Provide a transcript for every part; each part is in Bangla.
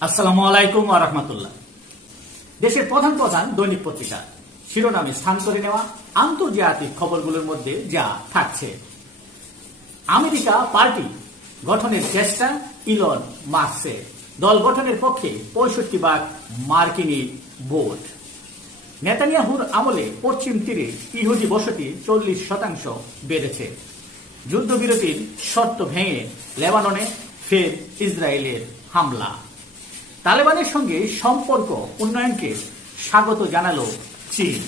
আসসালামু আলাইকুম ওয়া রাহমাতুল্লাহ। দেশের প্রধান প্রধান দৈনিক পত্রিকা শিরোনামে স্থান করে নেওয়া আন্তর্জাতিক খবরগুলোর মধ্যে যা থাকছে: আমেরিকা পার্টি গঠনের চেষ্টা ইলন মাস্কের, দল গঠনের পক্ষে 65 ভাগ মার্কিনী ভোট। নেতানিয়াহুর আমলে পশ্চিম তীরে ইহুদি বসতি 40% বেড়েছে। যুদ্ধবিরতির শর্ত ভেঙে লেবাননে ফের ইসরায়েলের হামলা। তালেবানের সঙ্গে সম্পর্ক উন্নয়নকে স্বাগত জানালো চীন।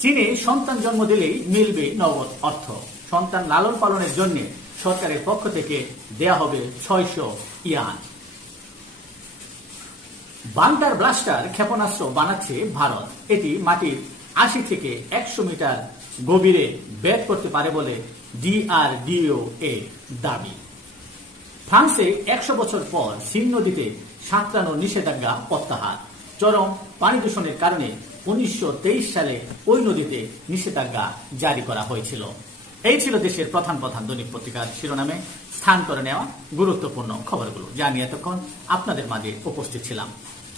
চীনে সন্তান জন্ম দিলেই মিলবে নগদ অর্থ। সন্তান লালন পালনের জন্য সরকারের পক্ষ থেকে দেয়া হবে 600 ইয়ান। বান্টার ব্লাস্টার ক্ষেপণাস্ত্র বানাচ্ছে ভারত। এটি মাটির 80 থেকে 100 মিটার গভীরে ভেদ করতে পারে বলে ডিআরডিও এর দাবি। ফ্রান্সে 100 বছর পর সিন নদীতে সাঁতরানোর নিষেধাজ্ঞা প্রত্যাহার। চরম পানি দূষণের কারণে 1923 সালে ওই নদীতে নিষেধাজ্ঞা জারি করা হয়েছিল। এই ছিল দেশের প্রধান প্রধান দৈনিক পত্রিকার শিরোনামে স্থান করে নেওয়া গুরুত্বপূর্ণ খবরগুলো, যা নিয়ে এতক্ষণ আপনাদের মাঝে উপস্থিত ছিলাম।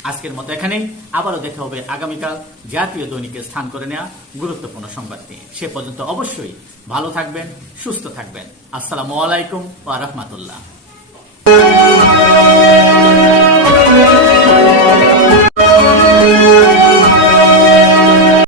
আজকের মতো এখানেই, আবারও দেখা হবে আগামীকাল জাতীয় দৈনিকে স্থান করে নেওয়া গুরুত্বপূর্ণ সংবাদ নিয়ে। সে পর্যন্ত অবশ্যই ভালো থাকবেন, সুস্থ থাকবেন। আসসালামু আলাইকুম ওয়া রাহমাতুল্লাহ।